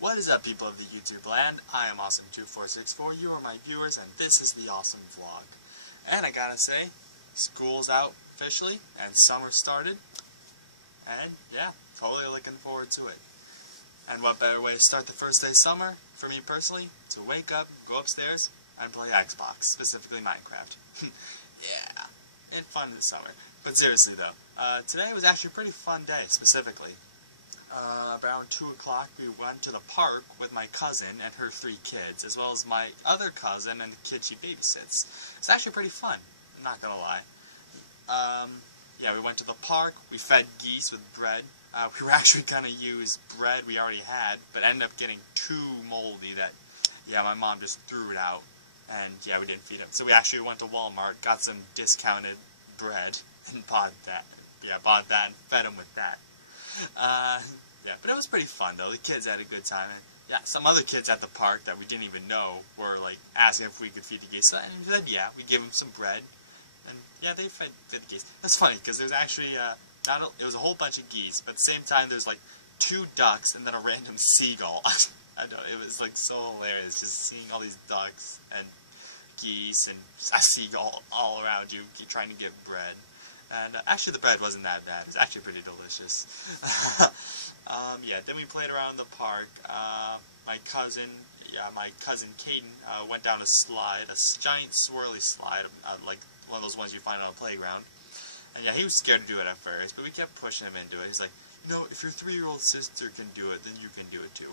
What is up, people of the YouTube land? I am Awsome2464, you are my viewers, and this is the Awesome Vlog. And I gotta say, school's out officially, and summer started, and yeah, totally looking forward to it. And what better way to start the first day of summer, for me personally, to wake up, go upstairs, and play Xbox, specifically Minecraft. Yeah, and fun this summer. But seriously though, today was actually a pretty fun day, specifically. Around 2 o'clock, we went to the park with my cousin and her 3 kids, as well as my other cousin and the kid she babysits. It's actually pretty fun, I'm not gonna lie. Yeah, we went to the park, we fed geese with bread. We were actually gonna use bread we already had, but ended up getting too moldy that, yeah, my mom just threw it out, and yeah, we didn't feed them. So we actually went to Walmart, got some discounted bread, and bought that. Yeah, bought that and fed them with that. Yeah, but it was pretty fun though. The kids had a good time, and yeah, some other kids at the park that we didn't even know were like asking if we could feed the geese. And we said yeah, we gave them some bread, and yeah, they fed the geese. That's funny because there's actually it was a whole bunch of geese, but at the same time there's like 2 ducks and then a random seagull. I don't know, it was like so hilarious just seeing all these ducks and geese and a seagull all around you trying to get bread. And actually the bread wasn't that bad. It was actually pretty delicious. Yeah, then we played around the park. My cousin Caden, went down a slide, a giant swirly slide, like one of those ones you find on a playground. And yeah, he was scared to do it at first, but we kept pushing him into it. He's like, no, if your 3-year-old sister can do it, then you can do it too.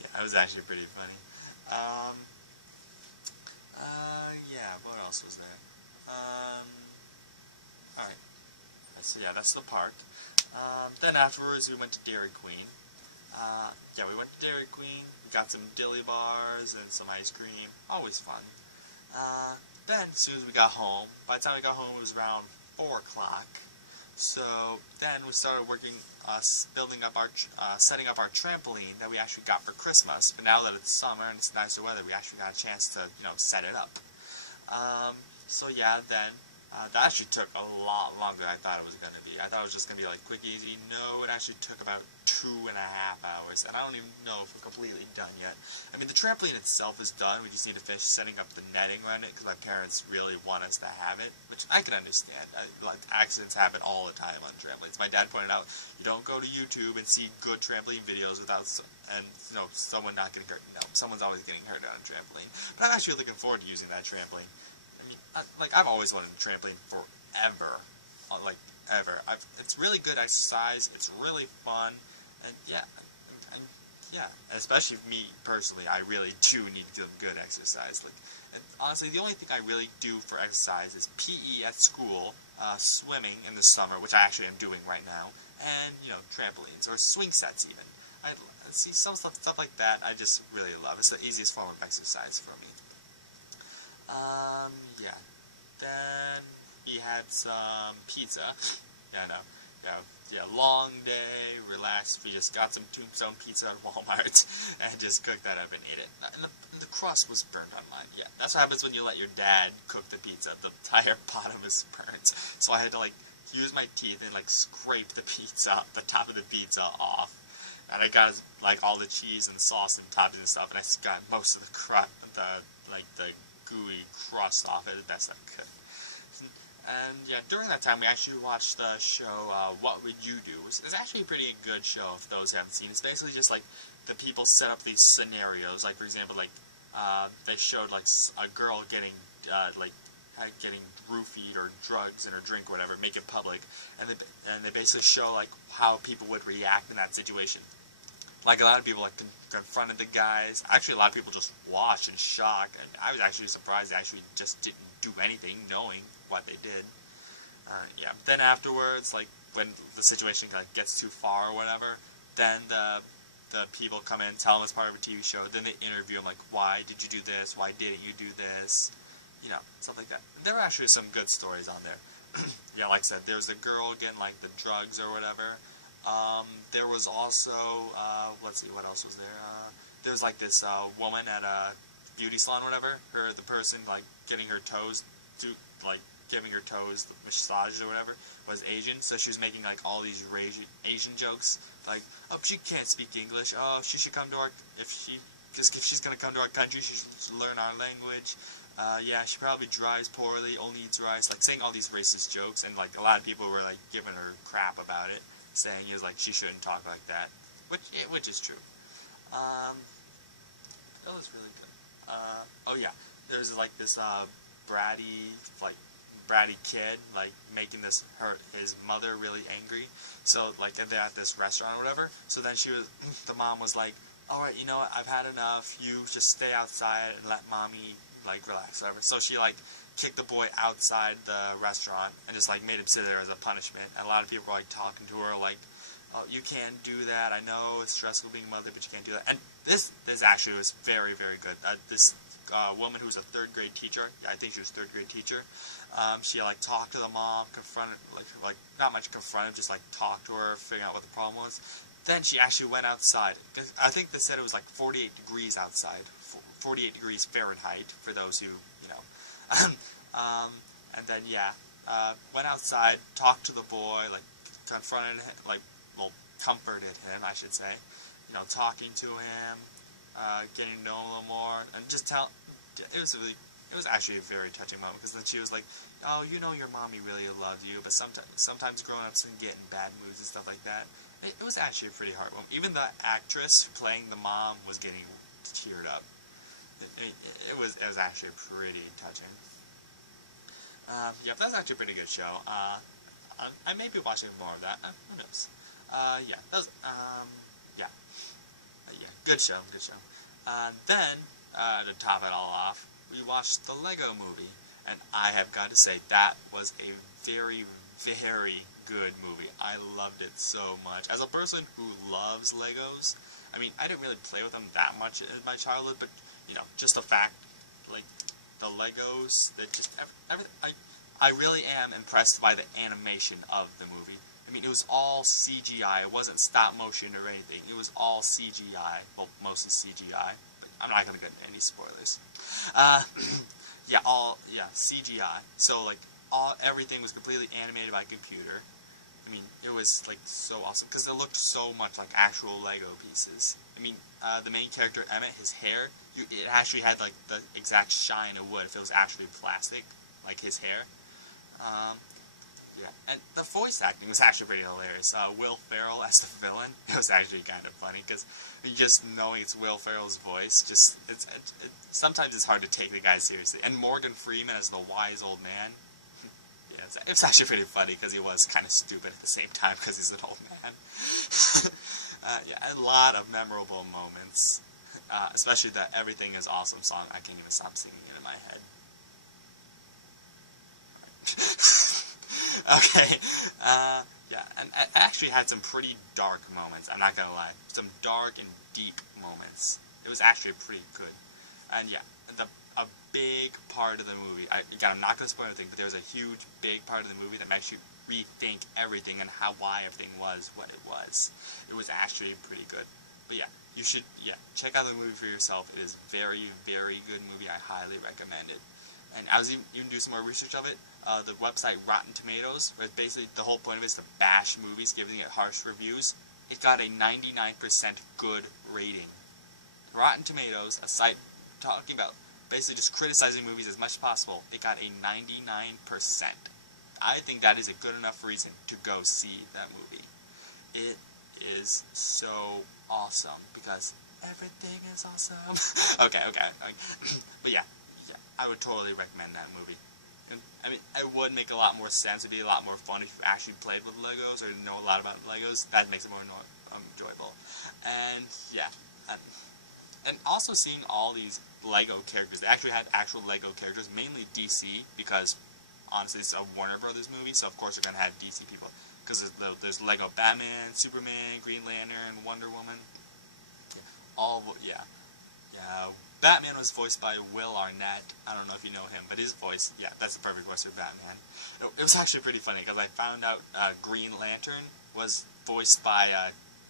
Yeah, it was actually pretty funny. Yeah, what else was there? Alright, so yeah, that's the park. Then afterwards we went to Dairy Queen. Yeah, we went to Dairy Queen, we got some dilly bars and some ice cream, always fun. Then, as soon as we got home, by the time we got home it was around 4 o'clock. So then we started working, setting up our trampoline that we actually got for Christmas. But now that it's summer and it's nicer weather, we actually got a chance to, set it up. So yeah, then that actually took a lot longer than I thought it was going to be. I thought it was just going to be like quick, easy. No, it actually took about 2.5 hours, and I don't even know if we're completely done yet. I mean, the trampoline itself is done. We just need to finish setting up the netting around it because my parents really want us to have it, which I can understand. Like, accidents happen all the time on trampolines. My dad pointed out, you don't go to YouTube and see good trampoline videos without someone not getting hurt. No, someone's always getting hurt on a trampoline. But I'm actually looking forward to using that trampoline. I've always wanted a trampoline forever, ever. It's really good exercise, it's really fun, and yeah, and especially me personally, I really do need to do good exercise. And honestly, the only thing I really do for exercise is PE at school, swimming in the summer, which I actually am doing right now, and, trampolines, or swing sets even. I see some stuff like that I just really love. It's the easiest form of exercise for me. Yeah. Then we had some pizza. Yeah, no. Yeah, long day, relaxed. We just got some tombstone pizza at Walmart and just cooked that up and ate it. And the crust was burned on mine. Yeah, that's what happens when you let your dad cook the pizza. The entire bottom is burnt. So I had to, use my teeth and, scrape the top of the pizza off. And I got, all the cheese and sauce and toppings and stuff, and I got most of the crust, the gooey crust off it as best I could. And yeah, during that time we actually watched the show What Would You Do? It's actually a pretty good show for those who haven't seen. It's basically just the people set up these scenarios. For example, they showed a girl getting getting roofied or drugs in her drink or whatever, make it public, and they basically show how people would react in that situation. A lot of people confronted the guys. Actually, a lot of people just watched in shock, and I was actually surprised they actually just didn't do anything, knowing what they did. Yeah. Then afterwards, when the situation gets too far or whatever, then the people come in, tell them it's part of a TV show. Then they interview them, why did you do this? Why didn't you do this? Stuff like that. There were actually some good stories on there. Yeah, like I said, there was a girl getting the drugs or whatever. There was also, let's see, what else was there? There was this woman at a beauty salon or whatever. The person getting her toes, giving her toes massages or whatever, was Asian. So she was making all these Asian jokes like, oh, she can't speak English. Oh, she should come to our if she's gonna come to our country, she should learn our language. Yeah, she probably drives poorly, only eats rice. Like saying all these racist jokes, and like a lot of people were like giving her crap about it, saying it was like she shouldn't talk like that, which is true. That was really good. Oh yeah, there's like this bratty like bratty kid like making his mother really angry. So like they're at this restaurant or whatever. So then the mom was like, all right, you know what, I've had enough. You just stay outside and let mommy like relax, whatever. So she like kicked the boy outside the restaurant and just like made him sit there as a punishment. And a lot of people were like talking to her like, oh, you can't do that. I know it's stressful being a mother, but you can't do that. And this actually was very, very good. This woman who was a third grade teacher, I think she was a third grade teacher, she like talked to the mom, confronted, like not much confronted, just like talked to her, figuring out what the problem was. Then she actually went outside. I think they said it was like 48 degrees outside, 48 degrees Fahrenheit for those who, you know. And then yeah, went outside, talked to the boy, like confronted him, like, well, comforted him, I should say. You know, talking to him, getting to know him a little more, and just it was actually a very touching moment, because then she was like, oh, you know your mommy really loves you, but sometimes grown-ups can get in bad moods and stuff like that. It was actually a pretty hard moment. Even the actress playing the mom was getting teared up. It was actually pretty touching. Yeah, that's actually a pretty good show. I may be watching more of that. Who knows? Yeah, that was, yeah. Yeah, good show, good show. Then, to top it all off, we watched the Lego movie, and I have got to say, that was a very, very good movie. I loved it so much. As a person who loves Legos, I mean, I didn't really play with them that much in my childhood, but, you know, just the fact, like, the Legos, that just, everything, I really am impressed by the animation of the movie. I mean, it was all CGI. It wasn't stop motion or anything. It was all CGI. Well, mostly CGI, but I'm not going to get into any spoilers. Yeah, CGI. So, like, everything was completely animated by computer. I mean, it was, like, so awesome, because it looked so much like actual Lego pieces. I mean, the main character, Emmett, his hair, it actually had, like, the exact shine of wood if it was actually plastic, like his hair. Yeah, and the voice acting was actually pretty hilarious. Will Ferrell as the villain, it was actually kind of funny, because just knowing it's Will Ferrell's voice, just, sometimes it's hard to take the guy seriously. And Morgan Freeman as the wise old man, yeah, it's actually pretty funny, because he was kind of stupid at the same time, because he's an old man. Yeah, a lot of memorable moments, especially the Everything is Awesome song. I can't even stop singing it in my head. Okay, yeah, and it actually had some pretty dark moments, I'm not gonna lie. Some dark and deep moments. It was actually pretty good. And yeah, a big part of the movie, again, I'm not gonna spoil anything, but there was a huge, big part of the movie that makes you rethink everything and why everything was what it was. It was actually pretty good. But yeah, you should, check out the movie for yourself. It is a very, very good movie. I highly recommend it. And I was even do some more research of it. The website Rotten Tomatoes, where basically the whole point of it is to bash movies, giving it harsh reviews. It got a 99% good rating. Rotten Tomatoes, a site talking about basically just criticizing movies as much as possible, it got a 99%. I think that is a good enough reason to go see that movie. It is so awesome, because everything is awesome. Okay. But yeah, I would totally recommend that movie. I mean, it would make a lot more sense. It'd be a lot more fun if you actually played with Legos or know a lot about Legos. That makes it more enjoyable. And yeah, and also seeing all these Lego characters. They actually had actual Lego characters, mainly DC, because honestly, it's a Warner Brothers movie, so of course they're gonna have DC people. Because there's Lego Batman, Superman, Green Lantern, Wonder Woman. Yeah. Batman was voiced by Will Arnett. I don't know if you know him, but his voice, yeah, that's the perfect voice for Batman. It was actually pretty funny, because I found out Green Lantern was voiced by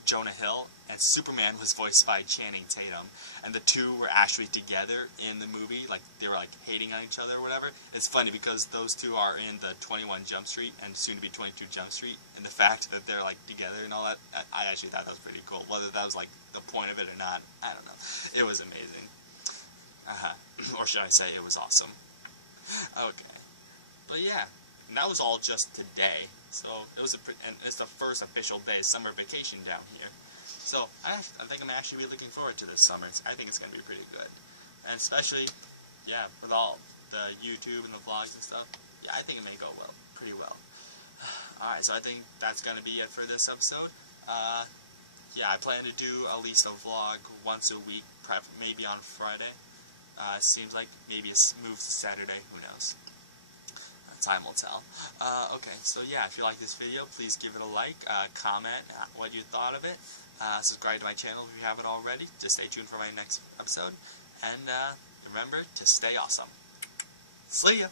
Jonah Hill, and Superman was voiced by Channing Tatum, and the two were actually together in the movie, like they were like hating on each other or whatever. It's funny because those two are in the 21 Jump Street and soon to be 22 Jump Street, and the fact that they're like together and all that, I actually thought that was pretty cool. Whether that was like the point of it or not, I don't know. It was amazing. Or should I say it was awesome. Okay. But yeah, and that was all just today. So it was and it's the first official day of summer vacation down here. So I think I'm actually really looking forward to this summer. I think it's going to be pretty good. And especially, yeah, with all the YouTube and the vlogs and stuff, yeah, I think it may go well, pretty well. Alright, so I think that's going to be it for this episode. Yeah, I plan to do at least a vlog once a week, maybe on Friday. Seems like maybe it's moved to Saturday, who knows. Time will tell. Okay, so yeah, if you like this video, please give it a like, comment what you thought of it, subscribe to my channel if you haven't already. Just stay tuned for my next episode, and remember to stay awesome. See ya!